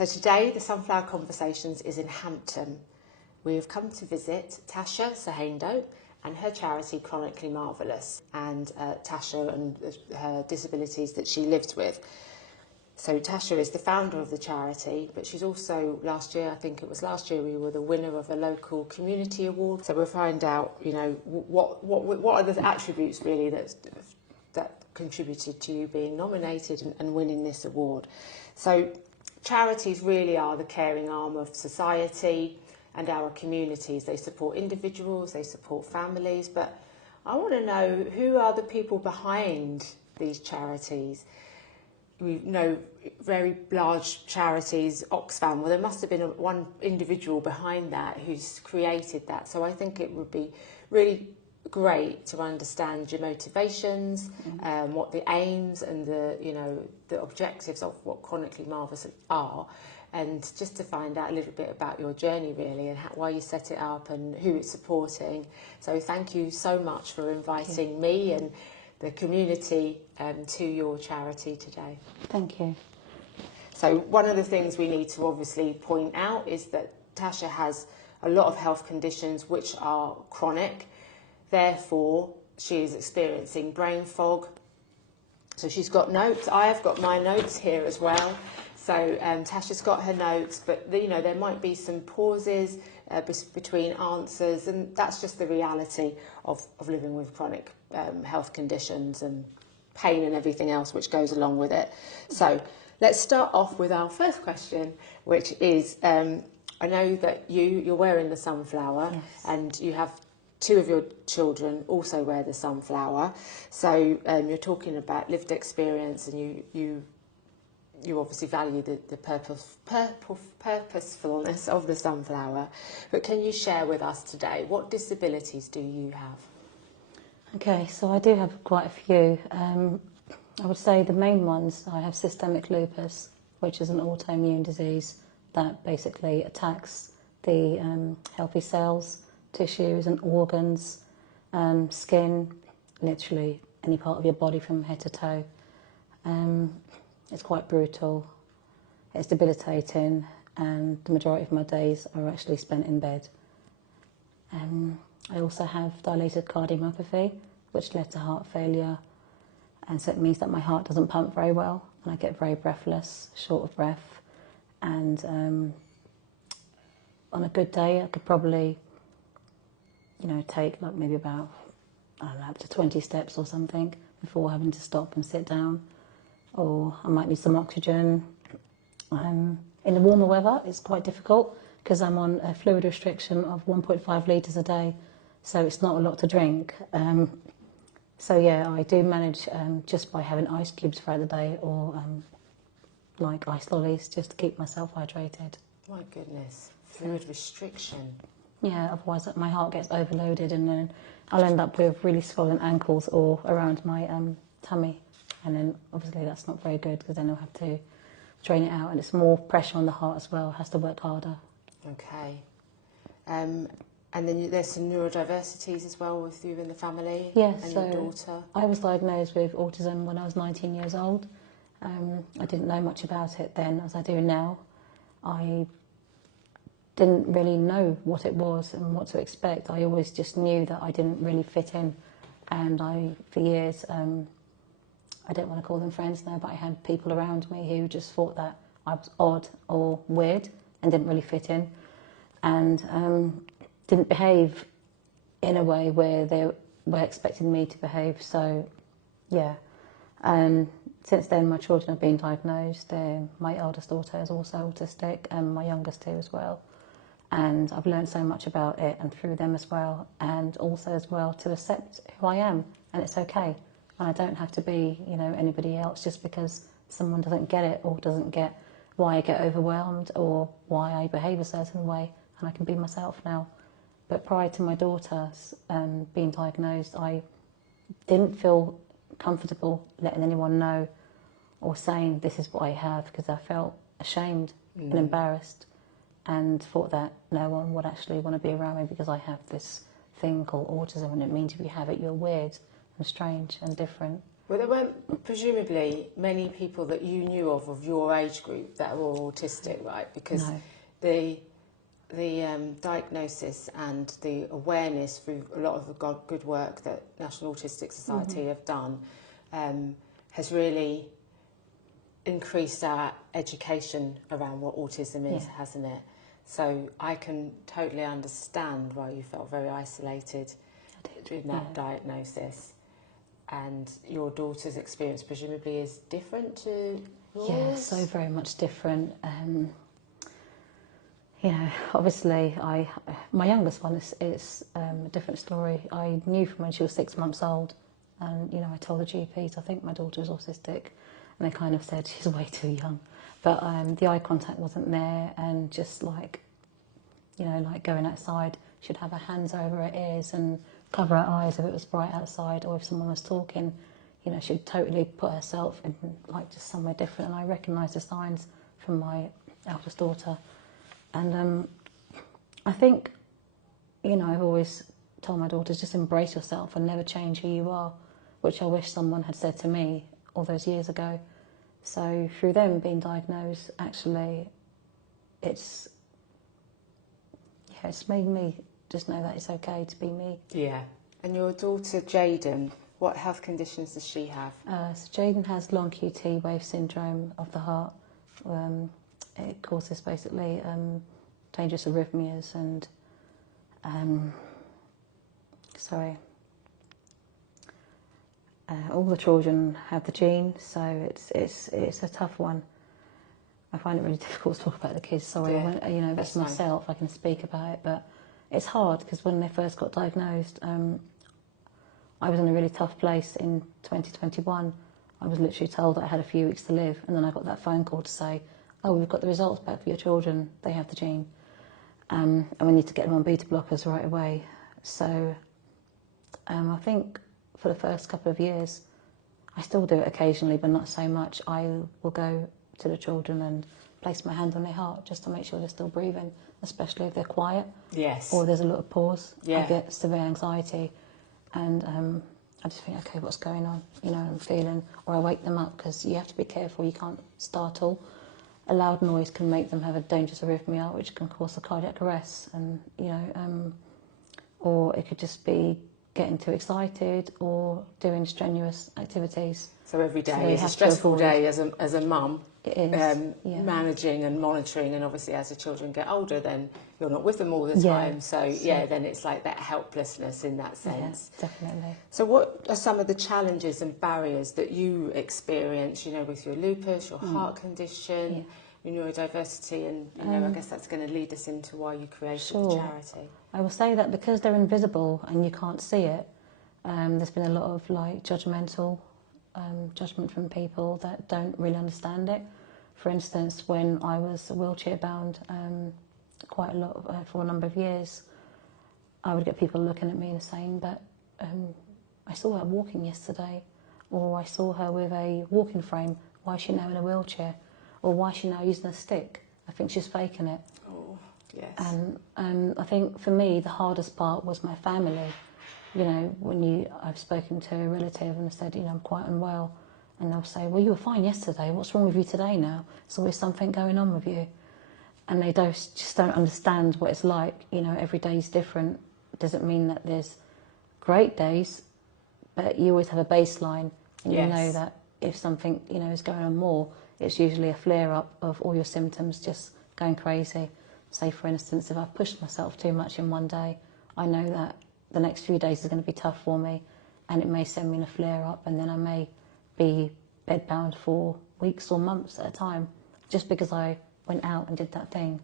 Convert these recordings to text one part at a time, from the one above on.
So today, the Sunflower Conversations is in Hampton. We have come to visit Tasha S and her charity Chronically Marvellous, and Tasha and her disabilities that she lives with. So Tasha is the founder of the charity, but she's also, last year, I think it was last year, we were the winner of a local community award. So we'll find out, you know, what are the attributes really that contributed to you being nominated and winning this award. So charities really are the caring arm of society and our communities. They support individuals, they support families, but I want to know, who are the people behind these charities? We know very large charities, Oxfam, well, there must have been one individual behind that who's created that. So I think it would be really great to understand your motivations, what the aims and the objectives of what Chronically Marvellous are, and just to find out a little bit about your journey really, and why you set it up and who it's supporting. So thank you so much for inviting me and the community to your charity today. Thank you. So one of the things we need to obviously point out is that Tasha has a lot of health conditions which are chronic. Therefore, she is experiencing brain fog. So she's got notes. I have got my notes here as well. So Tasha's got her notes, but you know, there might be some pauses between answers, and that's just the reality of living with chronic health conditions and pain and everything else which goes along with it. So let's start off with our first question, which is, I know that you're wearing the sunflower, yes, and you have two of your children also wear the sunflower. So you're talking about lived experience, and you obviously value the purposefulness of the sunflower. But can you share with us today, what disabilities do you have? Okay, so I do have quite a few. I would say the main ones, I have systemic lupus, which is an autoimmune disease that basically attacks the healthy cells, tissues and organs, skin, literally any part of your body from head to toe. It's quite brutal, it's debilitating, and the majority of my days are actually spent in bed. I also have dilated cardiomyopathy, which led to heart failure, and so it means that my heart doesn't pump very well, and I get very breathless, short of breath, and on a good day I could probably, you know, take like maybe about, I don't know, up to 20 steps or something before having to stop and sit down, or I might need some oxygen. In the warmer weather it's quite difficult because I'm on a fluid restriction of 1.5 litres a day, so it's not a lot to drink. So yeah, I do manage just by having ice cubes throughout the day, or like ice lollies, just to keep myself hydrated. My goodness, fluid restriction. Yeah, otherwise my heart gets overloaded, and then I'll end up with really swollen ankles or around my tummy, and then obviously that's not very good, because then I'll have to drain it out, and it's more pressure on the heart as well, it has to work harder. Okay. And then there's some neurodiversities as well with you in the family, yes, and so your daughter. I was diagnosed with autism when I was 19 years old. I didn't know much about it then as I do now. I didn't really know what it was and what to expect. I always just knew that I didn't really fit in, and for years, I don't want to call them friends now, but I had people around me who just thought that I was odd or weird and didn't really fit in, and didn't behave in a way where they were expecting me to behave. So yeah, since then my children have been diagnosed. My eldest daughter is also autistic, and my youngest too as well, and I've learned so much about it and through them as well, and also as well to accept who I am, and it's okay, and I don't have to be, you know, anybody else just because someone doesn't get it or doesn't get why I get overwhelmed or why I behave a certain way, and I can be myself now. But prior to my daughter being diagnosed, I didn't feel comfortable letting anyone know or saying this is what I have, because I felt ashamed and embarrassed, and thought that no one would actually want to be around me because I have this thing called autism, and it means if you have it you're weird and strange and different. Well, there weren't presumably many people that you knew of your age group that were autistic, right? Because No. the diagnosis and the awareness through a lot of the good work that National Autistic Society have done has really increased our education around what autism is, hasn't it? So I can totally understand why you felt very isolated with that diagnosis. And your daughter's experience presumably is different to yours? Yeah, so very much different. You know, obviously, my youngest one is a different story. I knew from when she was 6 months old, and you know, I told the GPs I think my daughter was autistic, and they kind of said she's way too young. But the eye contact wasn't there, and just like, you know, like going outside, she'd have her hands over her ears and cover her eyes if it was bright outside, or if someone was talking, you know, she'd totally put herself in like just somewhere different. And I recognised the signs from my eldest daughter. And I think, you know, I've always told my daughters, just embrace yourself and never change who you are, which I wish someone had said to me all those years ago. So through them being diagnosed, actually, it's made me just know that it's okay to be me. Yeah. And your daughter Jaden, what health conditions does she have? So Jaden has long QT wave syndrome of the heart. It causes basically dangerous arrhythmias and all the children have the gene, so it's a tough one. I find it really difficult to talk about the kids. Sorry, Yeah, you know, it's myself. I can speak about it, but it's hard because when they first got diagnosed, I was in a really tough place in 2021. I was literally told that I had a few weeks to live, and then I got that phone call to say, "Oh, we've got the results back for your children. They have the gene, and we need to get them on beta blockers right away." So I think for the first couple of years, I still do it occasionally, but not so much. I will go to the children and place my hand on their heart just to make sure they're still breathing, especially if they're quiet. Yes. Or there's a little pause. Yeah. I get severe anxiety, and I just think, okay, what's going on? You know, I'm feeling, or I wake them up, because you have to be careful. You can't startle. A loud noise can make them have a dangerous arrhythmia, which can cause a cardiac arrest, and you know, or it could just be getting too excited or doing strenuous activities. So every day is a stressful day as a mum. It is, managing and monitoring, and obviously as the children get older, then you're not with them all the time. So then it's like that helplessness in that sense. Yeah, definitely. So what are some of the challenges and barriers that you experience, you know, with your lupus, your heart condition, your neurodiversity, and you know, I guess that's going to lead us into why you created the charity. I will say that because they're invisible and you can't see it, there's been a lot of like judgment from people that don't really understand it. For instance, when I was wheelchair bound quite a lot for a number of years, I would get people looking at me and saying, "But I saw her walking yesterday," or "I saw her with a walking frame. Why is she now in a wheelchair?" Or "Why is she now using a stick? I think she's faking it." Oh, yes. And I think for me the hardest part was my family. You know, when I've spoken to a relative and said, you know, I'm quite unwell, and they'll say, "Well, you were fine yesterday. What's wrong with you today now? There's always something going on with you." And they just don't understand what it's like. You know, every day is different. It doesn't mean that there's great days, but you always have a baseline, and you know that if something, you know, is going on more, it's usually a flare-up of all your symptoms just going crazy. Say, for instance, if I've pushed myself too much in one day, I know that the next few days is going to be tough for me, and it may send me in a flare-up, and then I may be bedbound for weeks or months at a time, just because I went out and did that thing.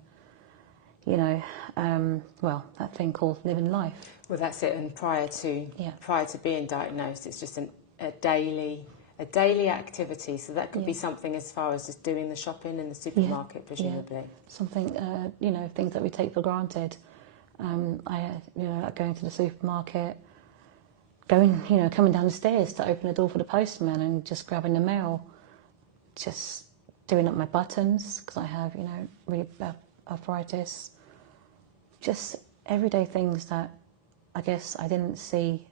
You know, that thing called living life. Well, that's it. And prior to being diagnosed, it's just a daily activity. So that could be something as far as just doing the shopping in the supermarket, presumably. Something, you know, things that we take for granted. Like going to the supermarket, coming down the stairs to open the door for the postman and just grabbing the mail, just doing up my buttons because I have, you know, really bad arthritis. Just everyday things that I guess I didn't see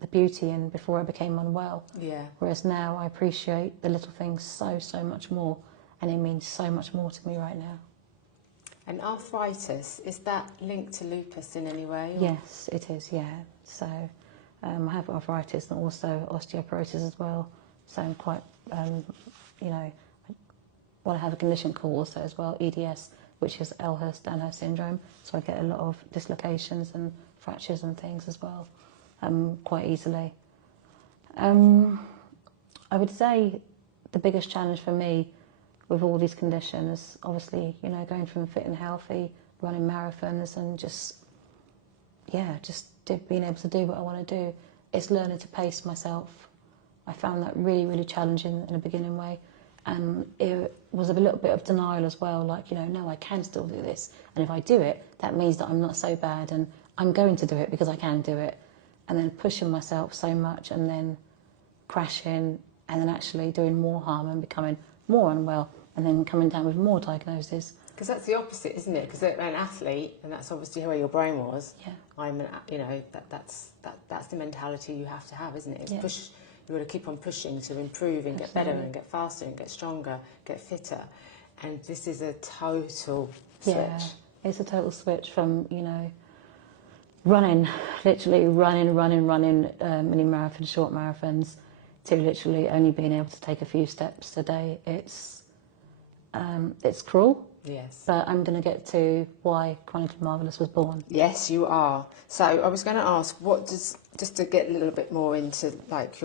the beauty in before I became unwell. Yeah. Whereas now I appreciate the little things so much more, and it means so much more to me right now. And arthritis, is that linked to lupus in any way? Or? Yes, it is, yeah. So I have arthritis and also osteoporosis as well. So I'm quite, you know, well, I have a condition called also as well, EDS, which is Ehlers-Danlos Syndrome. So I get a lot of dislocations and fractures and things as well, quite easily. I would say the biggest challenge for me with all these conditions, obviously, you know, going from fit and healthy, running marathons and just being able to do what I want to do, it's learning to pace myself. I found that really challenging in a beginning way. And it was a little bit of denial as well, like, you know, no, I can still do this. And if I do it, that means that I'm not so bad and I'm going to do it because I can do it. And then pushing myself so much and then crashing and then actually doing more harm and becoming more unwell and then coming down with more diagnoses. Because that's the opposite, isn't it? Because an athlete, and that's obviously where your brain was. Yeah. You know, that's the mentality you have to have, isn't it? It's Yeah. push. You've got to keep on pushing to improve and get better and get faster and get stronger, get fitter. And this is a total switch. Yeah, it's a total switch from, you know, running, literally running mini marathons, short marathons, to literally only being able to take a few steps a day. It's cruel. Yes. But I'm going to get to why Chronically Marvellous was born. Yes, you are. So I was going to ask, what does, just to get a little bit more into like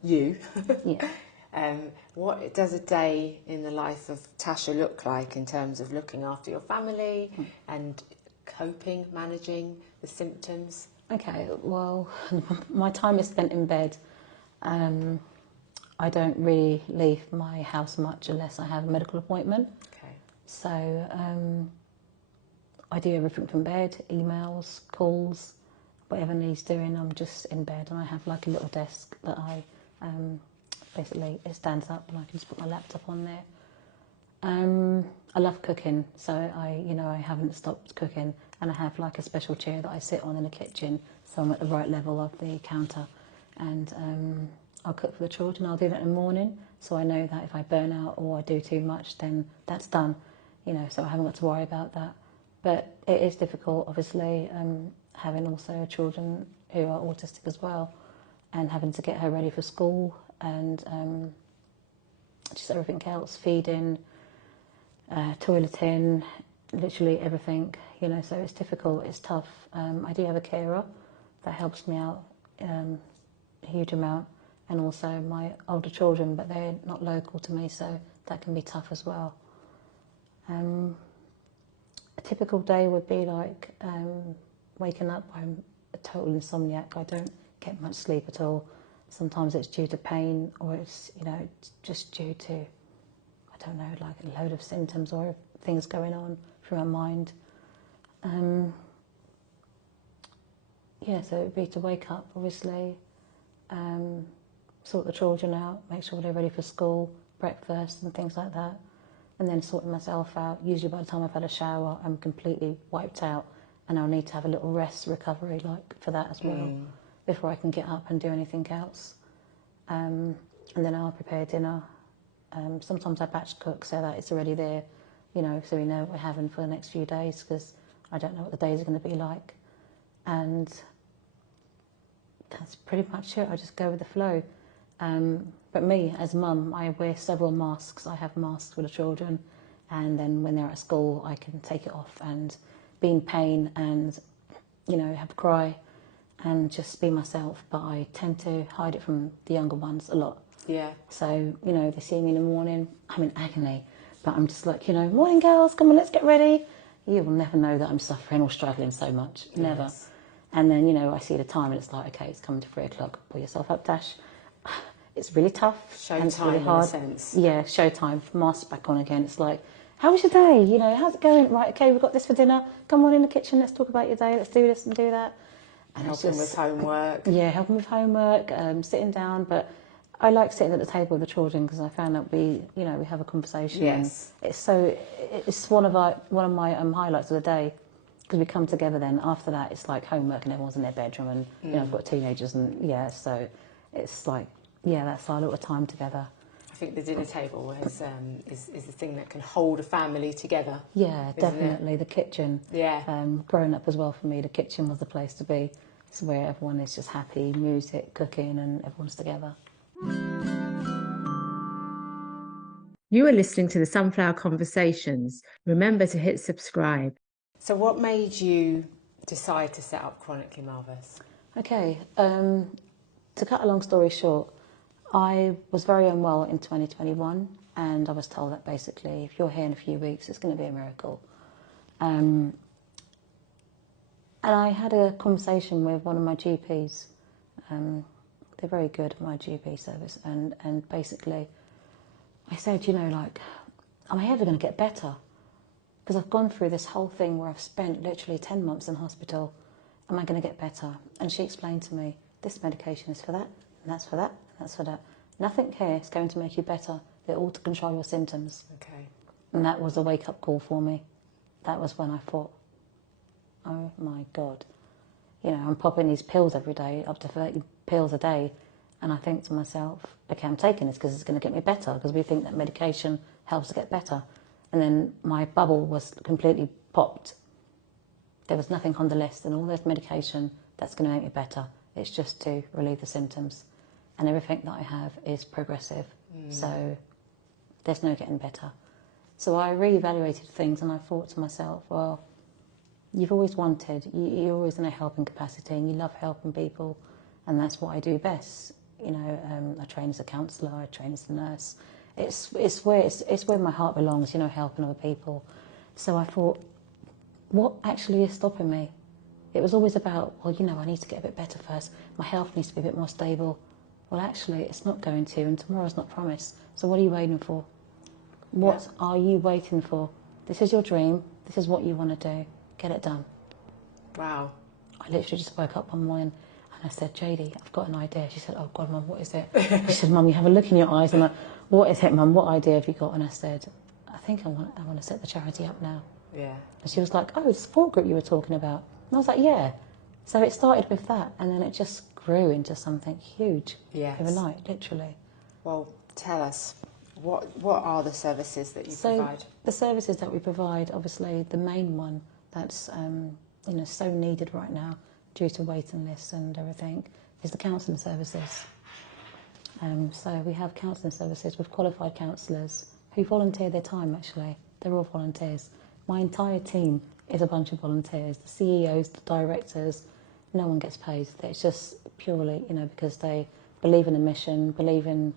you, Yeah. What does a day in the life of Tasha look like in terms of looking after your family and coping, managing the symptoms? Okay, well, my time is spent in bed. I don't really leave my house much unless I have a medical appointment. Okay. So I do everything from bed, emails, calls, whatever needs doing. I'm just in bed, and I have like a little desk that I basically, it stands up and I can just put my laptop on there. I love cooking, so I haven't stopped cooking, and I have like a special chair that I sit on in the kitchen, so I'm at the right level of the counter, and I'll cook for the children. I'll do that in the morning, so I know that if I burn out or I do too much, then that's done, you know, so I haven't got to worry about that. But it is difficult, obviously, having also children who are autistic as well, and having to get her ready for school, and just everything else, feeding, toileting, literally everything, you know, so it's difficult, it's tough. I do have a carer that helps me out a huge amount, and also my older children, but they're not local to me, so that can be tough as well. A typical day would be like waking up. I'm a total insomniac. I don't get much sleep at all. Sometimes it's due to pain, or it's, you know, just due to, I don't know, like a load of symptoms or things going on through my mind. Yeah, so it would be to wake up, obviously, sort the children out, make sure they're ready for school, breakfast and things like that, and then sorting myself out. Usually by the time I've had a shower, I'm completely wiped out, and I'll need to have a little rest, recovery, like for that as well, before I can get up and do anything else. And then I'll prepare dinner. Sometimes I batch cook so that it's already there, you know, so we know what we're having for the next few days, because I don't know what the days are going to be like. And that's pretty much it. I just go with the flow. But me, as mum, I wear several masks. I have masks for the children, and then when they're at school, I can take it off and be in pain and, you know, have a cry and just be myself. But I tend to hide it from the younger ones a lot. Yeah. So, you know, they see me in the morning, I'm in agony, but I'm just like, you know, morning girls, come on, let's get ready. You will never know that I'm suffering or struggling so much, never. Yes. And then, you know, I see the time and it's like, okay, it's coming to 3 o'clock, pull yourself up, Dash. It's really tough. Showtime, and it's really hard. in a sense. Yeah, showtime, mask back on again. It's like, how was your day? You know, how's it going? Right, okay, we've got this for dinner. Come on in the kitchen, let's talk about your day, let's do this and do that. And helping with homework. Yeah, helping with homework, sitting down, but I like sitting at the table with the children because I found that we have a conversation. Yes. And it's one of my highlights of the day, because we come together then. After that, it's like homework and everyone's in their bedroom, and you know, I've got teenagers, and yeah, so it's like, yeah, that's our little time together. I think the dinner table is the thing that can hold a family together. Yeah, definitely. The kitchen. Yeah. Growing up as well, for me, the kitchen was the place to be. It's where everyone is just happy, music, cooking, and everyone's together. You are listening to the Sunflower Conversations. Remember to hit subscribe. So what made you decide to set up Chronically Marvellous? Okay, to cut a long story short, I was very unwell in 2021, and I was told that basically if you're here in a few weeks, it's going to be a miracle. And I had a conversation with one of my GPs. They're very good at my GP service, and basically I said, you know, like, am I ever going to get better? Because I've gone through this whole thing where I've spent literally 10 months in hospital. Am I going to get better? And she explained to me, this medication is for that, and that's for that, and that's for that. Nothing here is going to make you better. They're all to control your symptoms. Okay. And that was a wake-up call for me. That was when I thought, oh my God. You know, I'm popping these pills every day, up to 30 pills a day. And I think to myself, okay, I'm taking this because it's going to get me better, because we think that medication helps to get better. And then my bubble was completely popped. There was nothing on the list, and all this medication that's going to make me better. It's just to relieve the symptoms. And everything that I have is progressive. So there's no getting better. So I reevaluated things, and I thought to myself, well, you've always wanted, you're always in a helping capacity, and you love helping people, and that's what I do best. You know, I train as a counsellor, I train as a nurse. It's where my heart belongs, you know, helping other people. So I thought, what actually is stopping me? It was always about, well, you know, I need to get a bit better first. My health needs to be a bit more stable. Well, actually, it's not going to, and tomorrow's not promised. So what are you waiting for? What are you waiting for? This is your dream. This is what you want to do. Get it done. Wow. I literally just woke up one morning and I said, JD, I've got an idea. She said, oh God, Mum, what is it? She said, Mum, you have a look in your eyes. I'm like, what is it, Mum? What idea have you got? And I said, I think I want to set the charity up now. Yeah. And she was like, oh, the support group you were talking about. And I was like, yeah. So it started with that, and then it just grew into something huge. Yes. Overnight, literally. Well, tell us, what are the services that you provide? The services that we provide, obviously, the main one that's you know, so needed right now due to waiting lists and everything, is the counselling services. So we have counselling services with qualified counsellors who volunteer their time, actually. They're all volunteers. My entire team is a bunch of volunteers. The CEOs, the directors, no one gets paid. It's just purely, you know, because they believe in the mission, believe in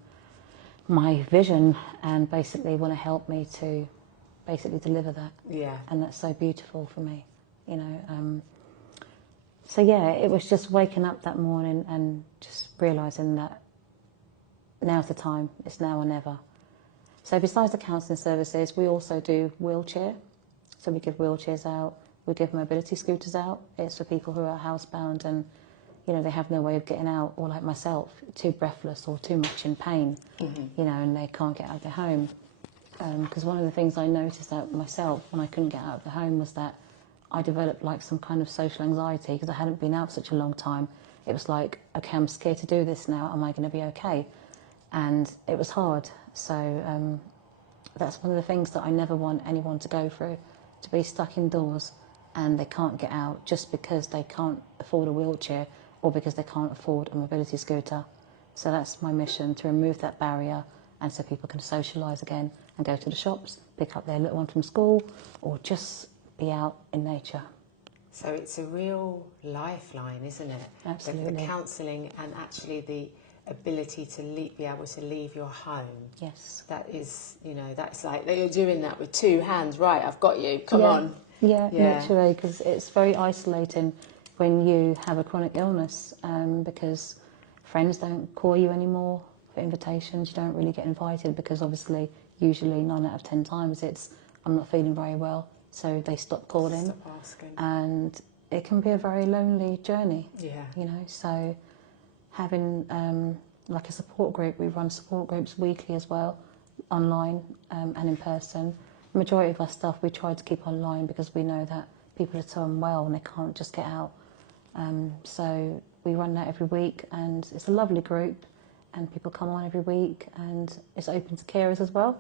my vision, and basically want to help me to basically deliver that. Yeah. And that's so beautiful for me, you know. So yeah, it was just waking up that morning and just realising that now's the time, it's now or never. So besides the counselling services, we also do wheelchair. So we give wheelchairs out, we give mobility scooters out. It's for people who are housebound and, you know, they have no way of getting out, or like myself, too breathless or too much in pain, you know, and they can't get out of their home. Because one of the things I noticed out myself when I couldn't get out of the home was that I developed like some kind of social anxiety because I hadn't been out such a long time. It was like, okay, I'm scared to do this now. Am I going to be okay? And it was hard. So that's one of the things that I never want anyone to go through, to be stuck indoors and they can't get out just because they can't afford a wheelchair or because they can't afford a mobility scooter. So that's my mission, to remove that barrier, and so people can socialise again and go to the shops, pick up their little one from school, or just be out in nature. So it's a real lifeline, isn't it? Absolutely. The counselling and actually the ability to be able to leave your home. Yes. That is, you know, that's like you're doing that with two hands. Right, I've got you. Come on. Yeah, literally, because it's very isolating when you have a chronic illness, because friends don't call you anymore for invitations. You don't really get invited because obviously, usually 9 out of 10 times it's, I'm not feeling very well, so they stop calling. Stop asking. And it can be a very lonely journey. Yeah. You know, so having like a support group, we run support groups weekly as well, online and in person. The majority of our stuff we try to keep online because we know that people are so unwell and they can't just get out. So we run that every week, and it's a lovely group, and people come on every week, and it's open to carers as well.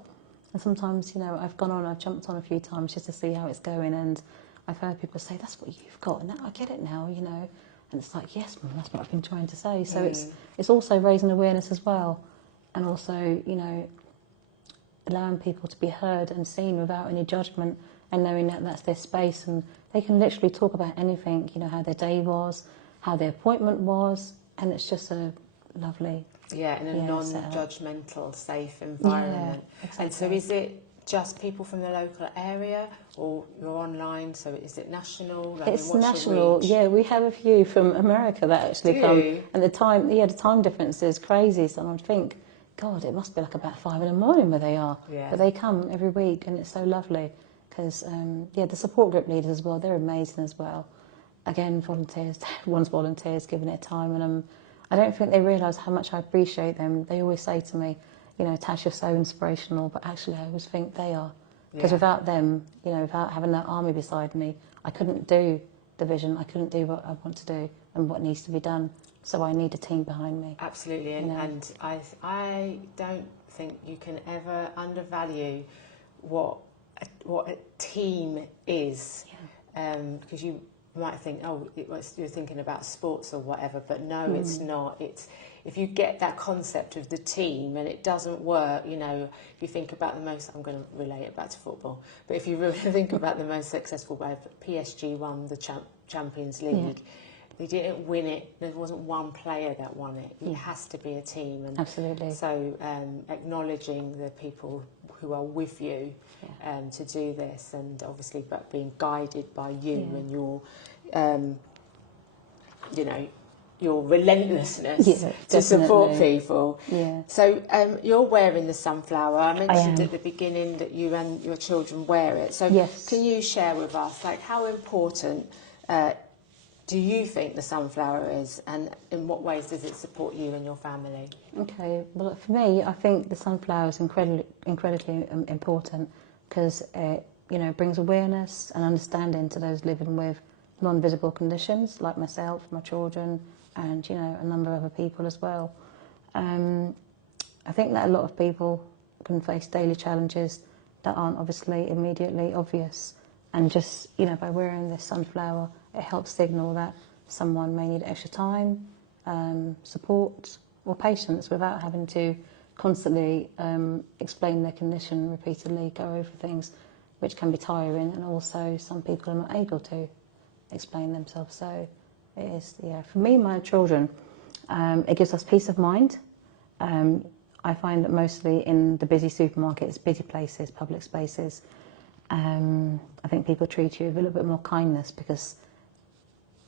And sometimes, you know, I've jumped on a few times just to see how it's going, and I've heard people say, that's what you've got, and I get it now, you know. And it's like, yes, Mum, that's what I've been trying to say. So it's also raising awareness as well, and also, you know, allowing people to be heard and seen without any judgment, and knowing that that's their space, and they can literally talk about anything, you know, how their day was, how their appointment was, and it's just a lovely... Yeah, in a non-judgmental, safe environment. Yeah, exactly. And so is it just people from the local area, or you're online, so is it national? Like, it's national, yeah. We have a few from America that actually come, and the time difference is crazy, so I think, God, it must be like about 5 in the morning where they are. Yeah. But they come every week, and it's so lovely, because, the support group leaders as well, they're amazing as well. Again, volunteers, everyone's volunteers giving their time, and I don't think they realise how much I appreciate them. They always say to me, you know, Tash, you're so inspirational, but actually I always think they are. Because without them, you know, without having that army beside me, I couldn't do the vision, I couldn't do what I want to do and what needs to be done. So I need a team behind me. Absolutely, and I don't think you can ever undervalue what a team is, because you might think, oh, you're thinking about sports or whatever, but no, it's not. It's if you get that concept of the team and it doesn't work, you know, if you think about the most, I'm going to relate it back to football, but if you really think about the most successful way, PSG won the Champions League. Yeah. They didn't win it. There wasn't one player that won it. It has to be a team. And absolutely. So acknowledging the people who are with you to do this, and obviously but being guided by you and your, you know, your relentlessness to support people. Yeah. So you're wearing the sunflower. I mentioned at the beginning that you and your children wear it. So can you share with us, like, how important do you think the sunflower is, and in what ways does it support you and your family? Okay, well, for me, I think the sunflower is incredibly important, because it, you know, brings awareness and understanding to those living with non-visible conditions, like myself, my children, and, you know, a number of other people as well. I think that a lot of people can face daily challenges that aren't obviously immediately obvious, and just, you know, by wearing this sunflower, it helps signal that someone may need extra time, support or patience, without having to constantly explain their condition repeatedly, go over things which can be tiring, and also some people are not able to explain themselves. So it is, for me, my children, it gives us peace of mind. I find that mostly in the busy supermarkets, busy places, public spaces, I think people treat you with a little bit more kindness, because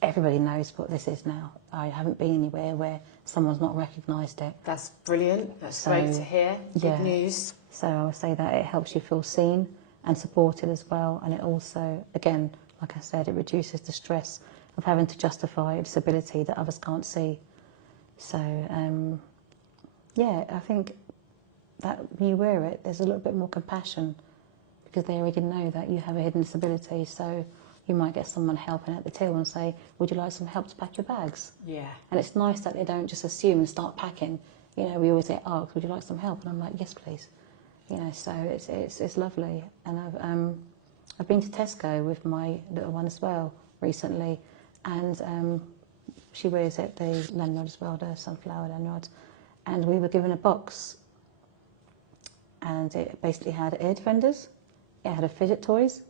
everybody knows what this is now. I haven't been anywhere where someone's not recognised it. That's brilliant. That's great to hear. Good news. So I would say that it helps you feel seen and supported as well, and it also, again, like I said, it reduces the stress of having to justify a disability that others can't see. So, I think that when you wear it, there's a little bit more compassion, because they already know that you have a hidden disability. So you might get someone helping at the till and say, would you like some help to pack your bags? Yeah. And it's nice that they don't just assume and start packing. You know, we always get asked, would you like some help? And I'm like, yes, please. You know, so it's lovely. And I've been to Tesco with my little one as well recently, and she wears it, the lanyard as well, the sunflower lanyard. And we were given a box, and it basically had ear defenders, it had a fidget toys,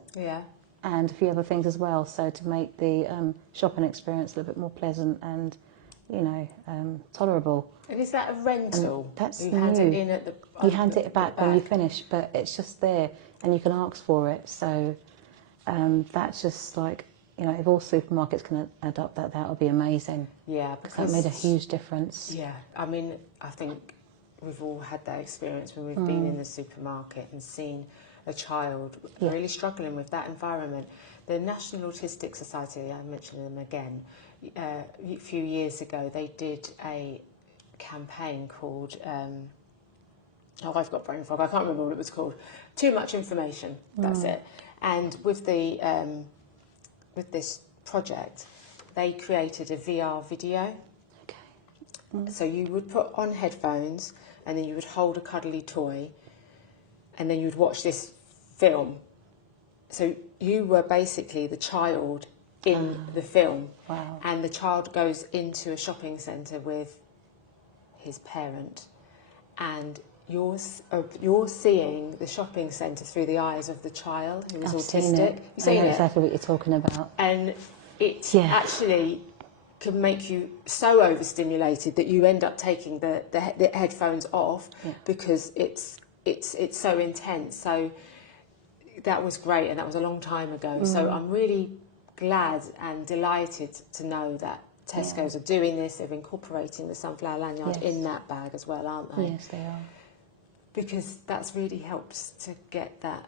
and a few other things as well, so to make the shopping experience a little bit more pleasant and, you know, tolerable. And is that a rental? And that's you new. hand it in at the... You hand it back when you finish, but it's just there, and you can ask for it. So that's just like, you know, if all supermarkets can adopt that, that would be amazing. Yeah, because that made a huge difference. Yeah, I mean, I think we've all had that experience when we've been in the supermarket and seen a child really struggling with that environment. The National Autistic Society, I mentioned them again, a few years ago, they did a campaign called, I've got brain fog, I can't remember what it was called, Too Much Information, that's it. And with the with this project, they created a VR video. Okay. So you would put on headphones and then you would hold a cuddly toy and then you would watch this film. So you were basically the child in the film. Wow. And the child goes into a shopping centre with his parent, and you're seeing the shopping centre through the eyes of the child who is I've autistic. seen it. You've seen I know it? exactly what you're talking about. And it Yeah. actually can make you so overstimulated that you end up taking the headphones off because it's so intense. So that was great, and that was a long time ago. So I'm really glad and delighted to know that Tesco's are doing this. They're incorporating the sunflower lanyard in that bag as well, aren't they? Yes, they are. Because that's really helps to get that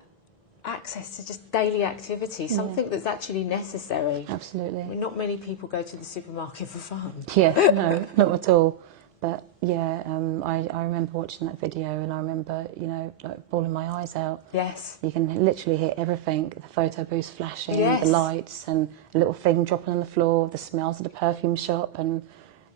access to just daily activity, something that's actually necessary. Absolutely. I mean, not many people go to the supermarket for fun. Yeah, no, not at all. But yeah, I remember watching that video, and I remember, you know, like bawling my eyes out. Yes. You can literally hear everything, the photo booths flashing, Yes. the lights, and a little thing dropping on the floor, the smells of the perfume shop, and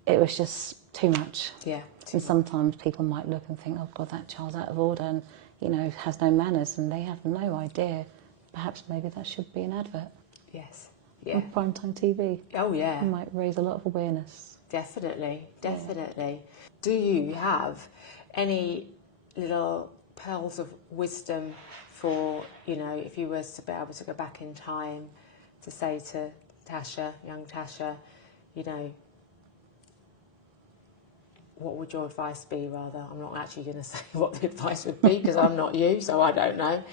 it was just too much. Yeah. And sometimes people might look and think, oh God, that child's out of order and, you know, has no manners, and they have no idea. Perhaps maybe that should be an advert Yes. Yeah. on primetime TV. Oh, yeah. It might raise a lot of awareness. Definitely, definitely. Yeah. Do you have any little pearls of wisdom for, you know, if you were to be able to go back in time to say to Tasha, young Tasha, you know, what would your advice be, rather? I'm not actually going to say what the advice would be because I'm not you, so I don't know.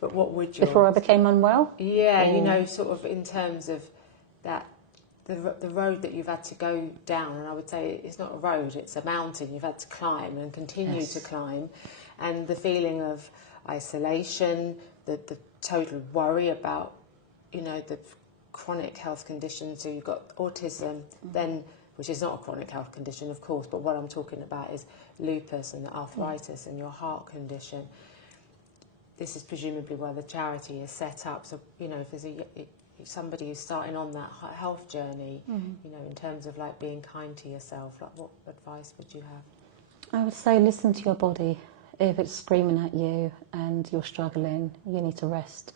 But what would you... Before I became unwell? Yeah, you know, sort of in terms of that, the road that you've had to go down, and I would say it's not a road, it's a mountain you've had to climb and continue to climb, and the feeling of isolation, the total worry about, you know, the chronic health conditions. So you've got autism, then, which is not a chronic health condition, of course, but what I'm talking about is lupus and the arthritis and your heart condition. This is presumably where the charity is set up. So, you know, if there's somebody who's starting on that health journey, you know, in terms of like being kind to yourself, like what advice would you have? I would say listen to your body. If it's screaming at you and you're struggling, you need to rest.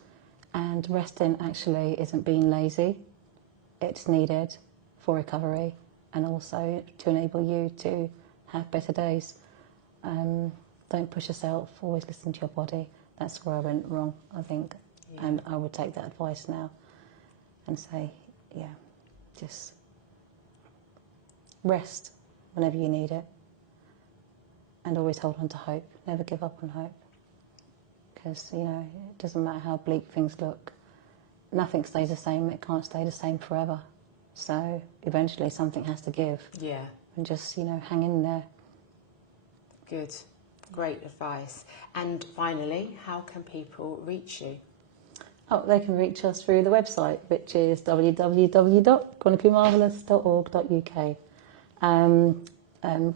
And resting actually isn't being lazy. It's needed for recovery and also to enable you to have better days. Don't push yourself, always listen to your body. That's where I went wrong, I think. Yeah. And I would take that advice now and say, yeah, just rest whenever you need it. And always hold on to hope. Never give up on hope. Because, you know, it doesn't matter how bleak things look. Nothing stays the same. It can't stay the same forever. So eventually something has to give. Yeah. And just, you know, hang in there. Good. Great advice. And finally, how can people reach you? Oh, they can reach us through the website, which is www.chronicallymarvellous.org.uk.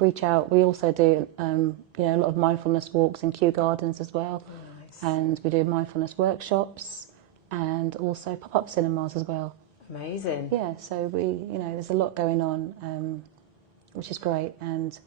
Reach out. We also do, you know, a lot of mindfulness walks in Kew Gardens as well. Oh, nice. And we do mindfulness workshops and also pop-up cinemas as well. Amazing. Yeah, so we, you know, there's a lot going on, which is great. And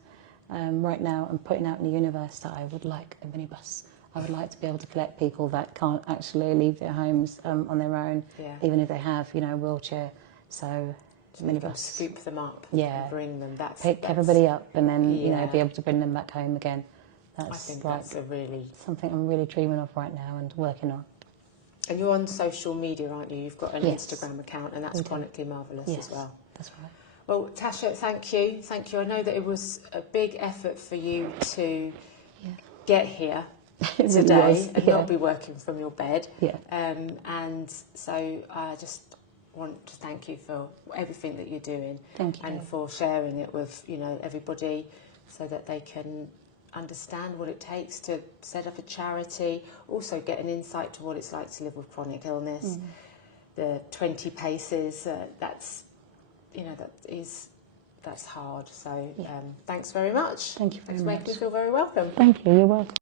right now I'm putting out in the universe that I would like a minibus. I would like to be able to collect people that can't actually leave their homes on their own, even if they have, you know, a wheelchair. So minibus. Scoop them up and bring them. Pick everybody up and then, you know, be able to bring them back home again. That's, I think like, that's something I'm really dreaming of right now and working on. And you're on social media, aren't you? You've got an Instagram account, and that's Chronically Marvellous as well. That's right. Well, Tasha, thank you. Thank you. I know that it was a big effort for you to get here today and not be working from your bed. Yeah. And so I just want to thank you for everything that you're doing. Thank you. And for sharing it with, you know, everybody so that they can understand what it takes to set up a charity, also get an insight to what it's like to live with chronic illness. The 20 paces, that's, you know, that's hard. So thanks very much. Thank you very much. Thanks for making me feel very welcome. Thank you. You're welcome.